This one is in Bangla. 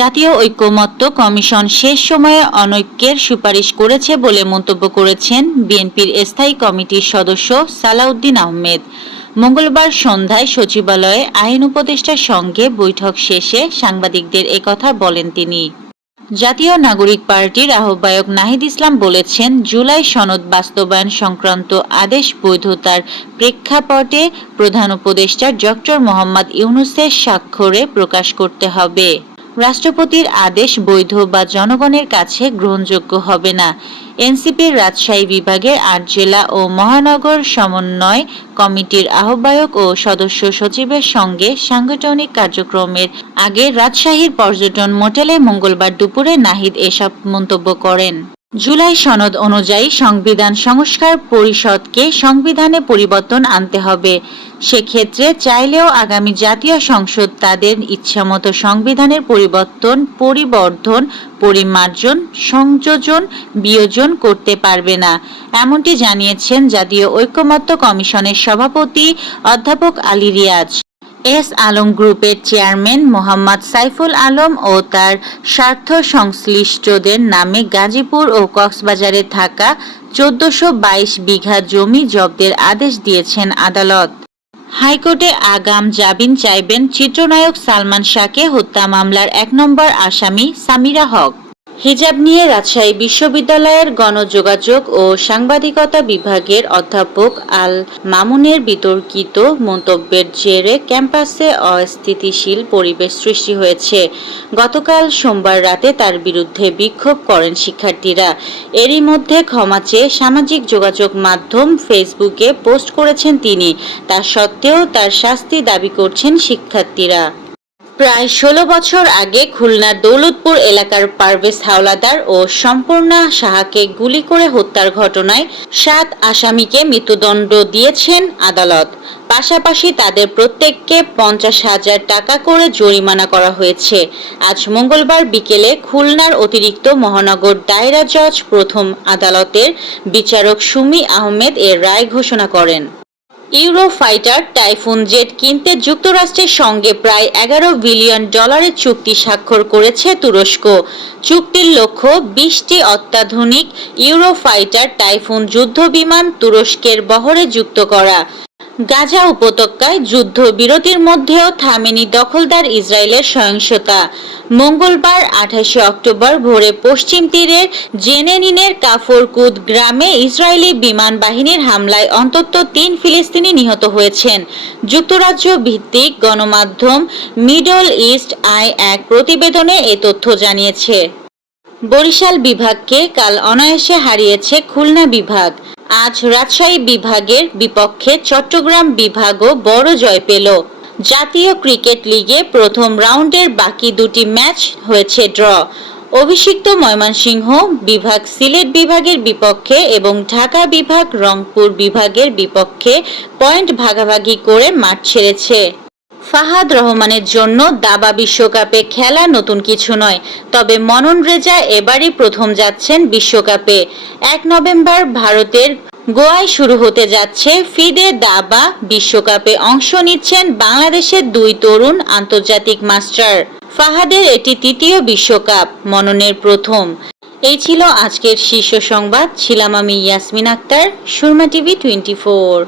জাতীয় ঐকমত্য কমিশন শেষ সময়ে অনৈক্যের সুপারিশ করেছে বলে মন্তব্য করেছেন বিএনপির স্থায়ী কমিটির সদস্য সালাউদ্দিন আহমেদ। মঙ্গলবার সন্ধ্যায় সচিবালয়ে আইন উপদেষ্টার সঙ্গে বৈঠক শেষে সাংবাদিকদের একথা বলেন তিনি। জাতীয় নাগরিক পার্টির আহ্বায়ক নাহিদ ইসলাম বলেছেন, জুলাই সনদ বাস্তবায়ন সংক্রান্ত আদেশ বৈধতার প্রেক্ষাপটে প্রধান উপদেষ্টা ডক্টর মোহাম্মদ ইউনূসের স্বাক্ষরে প্রকাশ করতে হবে। রাষ্ট্রপতির আদেশ বৈধ বা জনগণের কাছে গ্রহণযোগ্য হবে না। এনসিপির রাজশাহী বিভাগের ৮ জেলা ও মহানগর সমন্বয় কমিটির আহ্বায়ক ও সদস্য সচিবের সঙ্গে সাংগঠনিক কার্যক্রমের আগে রাজশাহীর পর্যটন মোটেলে মঙ্গলবার দুপুরে নাহিদ এসব মন্তব্য করেন। জুলাই সনদ অনুযায়ী সংবিধান সংস্কার পরিষদকে সংবিধানে পরিবর্তন আনতে হবে। সেক্ষেত্রে চাইলেও আগামী জাতীয় সংসদ তাদের ইচ্ছামতো সংবিধানের পরিবর্ধন, পরিমার্জন, সংযোজন, বিয়োজন করতে পারবে না, এমনটি জানিয়েছেন জাতীয় ঐকমত্য কমিশনের সভাপতি অধ্যাপক আলী রিয়াজ। এস আলম গ্রুপের চেয়ারম্যান মোহাম্মদ সাইফুল আলম ও তার স্বার্থ সংশ্লিষ্টদের নামে গাজীপুর ও কক্সবাজারে থাকা ১৪২২ বিঘা জমি জব্দের আদেশ দিয়েছেন আদালত। হাইকোর্টে আগাম জামিন চাইবেন চিত্রনায়ক সালমান শাহকে হত্যা মামলার ১ নম্বর আসামি সামিরা হক। হিজাব নিয়ে রাজশাহী বিশ্ববিদ্যালয়ের গণযোগাযোগ ও সাংবাদিকতা বিভাগের অধ্যাপক আল মামুনের বিতর্কিত মন্তব্যের জেরে ক্যাম্পাসে অস্থিতিশীল পরিবেশ সৃষ্টি হয়েছে। গতকাল সোমবার রাতে তার বিরুদ্ধে বিক্ষোভ করেন শিক্ষার্থীরা। এরই মধ্যে ক্ষমা চেয়ে সামাজিক যোগাযোগ মাধ্যম ফেসবুকে পোস্ট করেছেন তিনি। তা সত্ত্বেও তার শাস্তি দাবি করছেন শিক্ষার্থীরা। প্রায় ১৬ বছর আগে খুলনার দৌলতপুর এলাকার পারভেজ হাওলাদার ও সম্পূর্ণা সাহাকে গুলি করে হত্যার ঘটনায় ৭ আসামিকে মৃত্যুদণ্ড দিয়েছেন আদালত। পাশাপাশি তাদের প্রত্যেককে ৫০,০০০ টাকা করে জরিমানা করা হয়েছে। আজ মঙ্গলবার বিকেলে খুলনার অতিরিক্ত মহানগর দায়রা জজ প্রথম আদালতের বিচারক সুমি আহমেদ এর রায় ঘোষণা করেন। ইউরোফাইটার টাইফুন জেট কিনতে যুক্তরাষ্ট্রের সঙ্গে প্রায় $১১ বিলিয়ন চুক্তি স্বাক্ষর করেছে তুরস্ক। চুক্তির লক্ষ্য ২০টি অত্যাধুনিক ইউরোফাইটার টাইফুন যুদ্ধবিমান তুরস্কের বহরে যুক্ত করা। গাজা উপত্যকায় যুদ্ধবিরতির মধ্যেও থামেনি দখলদার ইসরায়েলের সহিংসতা। মঙ্গলবার ২৮ অক্টোবর ভোরে পশ্চিম তীরের জেনেনিনের কাফরকুদ গ্রামে ইসরায়েলি বিমান বাহিনীর হামলায় অন্তত ৩ ফিলিস্তিনি নিহত হয়েছেন। যুক্তরাজ্য ভিত্তিক গণমাধ্যম মিডল ইস্ট আই এক প্রতিবেদনে এ তথ্য জানিয়েছে। বরিশাল বিভাগকে কাল অনায়াসে হারিয়েছে খুলনা বিভাগ। আজ রাজশাহী বিভাগের বিপক্ষে চট্টগ্রাম বিভাগও বড় জয় পেল। জাতীয় ক্রিকেট লিগে প্রথম রাউন্ডের বাকি 2টি ম্যাচ হয়েছে ড্র। অভিষিক্ত ময়মনসিংহ বিভাগ সিলেট বিভাগের বিপক্ষে এবং ঢাকা বিভাগ রংপুর বিভাগের বিপক্ষে পয়েন্ট ভাগাভাগি করে মাঠ ছেড়েছে। ফাহাদ রহমানের জন্য দাবা বিশ্বকাপে খেলা নতুন কিছু নয়, তবে মনন রেজা এবারই প্রথম যাচ্ছেন বিশ্বকাপে। ১ নভেম্বর ভারতের গোয়ায় শুরু হতে যাচ্ছে ফিদে দাবা বিশ্বকাপে অংশ নিচ্ছেন বাংলাদেশের 2 তরুণ আন্তর্জাতিক মাস্টার। ফাহাদের এটি ৩য় বিশ্বকাপ, মননের প্রথম। এই ছিল আজকের শীর্ষ সংবাদ। ছিলাম আমি ইয়াসমিন আক্তার, সুরমা টিভি 24।